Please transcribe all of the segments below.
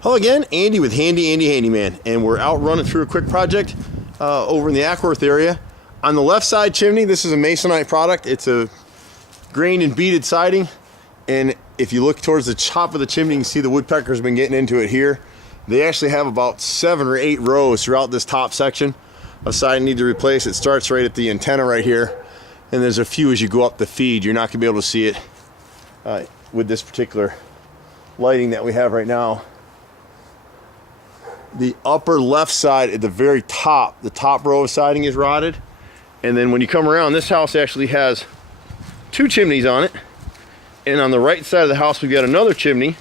Hello again, Andy with Handy Andy Handyman, and we're out running through a quick project over in the Acworth area. On the left side chimney, this is a masonite product. It's a grained and beaded siding, and if you look towards the top of the chimney, you can see the woodpecker's been getting into it here. They actually have about 7 or 8 rows throughout this top section of siding need to replace. It starts right at the antenna right here, and there's a few as you go up the feed. You're not going to be able to see it with this particular lighting that we have right now. The upper left side at the very top, the top row of siding is rotted. And then when you come around, this house actually has 2 chimneys on it. And on the right side of the house, we've got another chimney.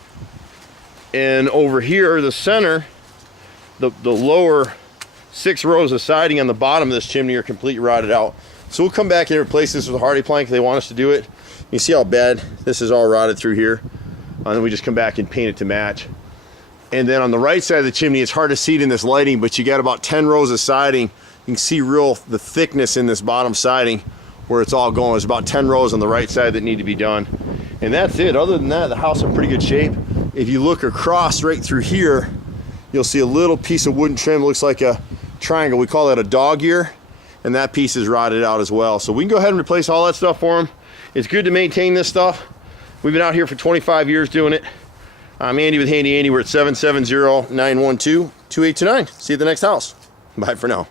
And over here, the center, the lower 6 rows of siding on the bottom of this chimney are completely rotted out. So we'll come back and replace this with a hardy plank if they want us to do it. You see how bad this is all rotted through here. And then we just come back and paint it to match. And then on the right side of the chimney, it's hard to see it in this lighting, but you got about 10 rows of siding. You can see the thickness in this bottom siding where it's all going. There's about 10 rows on the right side that need to be done. And that's it. Other than that, the house is in pretty good shape. If you look across right through here, you'll see a little piece of wooden trim. It looks like a triangle. We call that a dog ear. And that piece is rotted out as well. So we can go ahead and replace all that stuff for them. It's good to maintain this stuff. We've been out here for 25 years doing it. I'm Andy with Handy Andy. We're at 770-912-2829. See you at the next house. Bye for now.